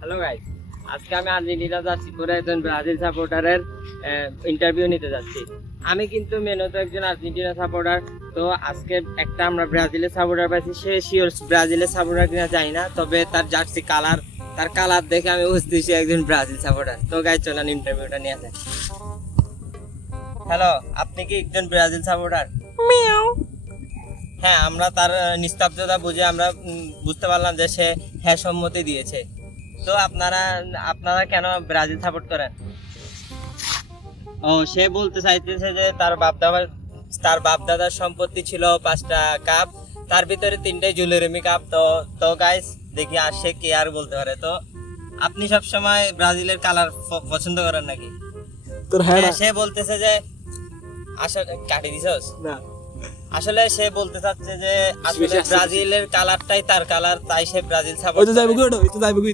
Hello guys, আজকে আমি Argentina যাচ্ছি করে একজন ব্রাজিল সাপোর্টারের ইন্টারভিউ নিতে যাচ্ছি। আমি কিন্তু মেনত একজন আর্জেন্টিনা সাপোর্টার। তো আজকে একটা আমরা ব্রাজিলের সাপোর্টার পাইছি, সে শিওর ব্রাজিলের সাপোর্টার কিনা জানি না, তবে তার জার্সি কালার, তার কালার দেখে আমি বুঝতেছি একজন ব্রাজিল সাপোর্টার। তো গাইস চলেন ইন্টারভিউটা নিয়ে আসেন। হ্যালো, আপনি কি একজন ব্রাজিল সাপোর্টার? হ্যাঁ, আমরা তার নিস্তব্ধতা বুঝে আমরা বুঝতে পারলাম যে সে হ্যাঁ সম্মতি দিয়েছে। তো আপনারা আপনারা কেন ব্রাজিল সাপোর্ট করেন? ও, সে বলতে চাইতেছে যে তার বাপ দাদার সম্পত্তি ছিল 5টা কাপ, তার ভিতরে 3টাই জুলেরেমি কাপ। তো তো গাইস দেখি আর সে কে আর বলতে পারে। তো আপনি সব সময় ব্রাজিলের কালার পছন্দ করেন নাকি? তোর হ্যাঁ, হ্যাঁ সে বলতেছে যে আসলে কাটি দিছস না আসলে সে বলতে চাচ্ছে যে আসলে ব্রাজিলের কালারটাই তার কালার, তাই সে ব্রাজিল ওই সাপোর্ট তো যাইব গো ওই তো যাইব গো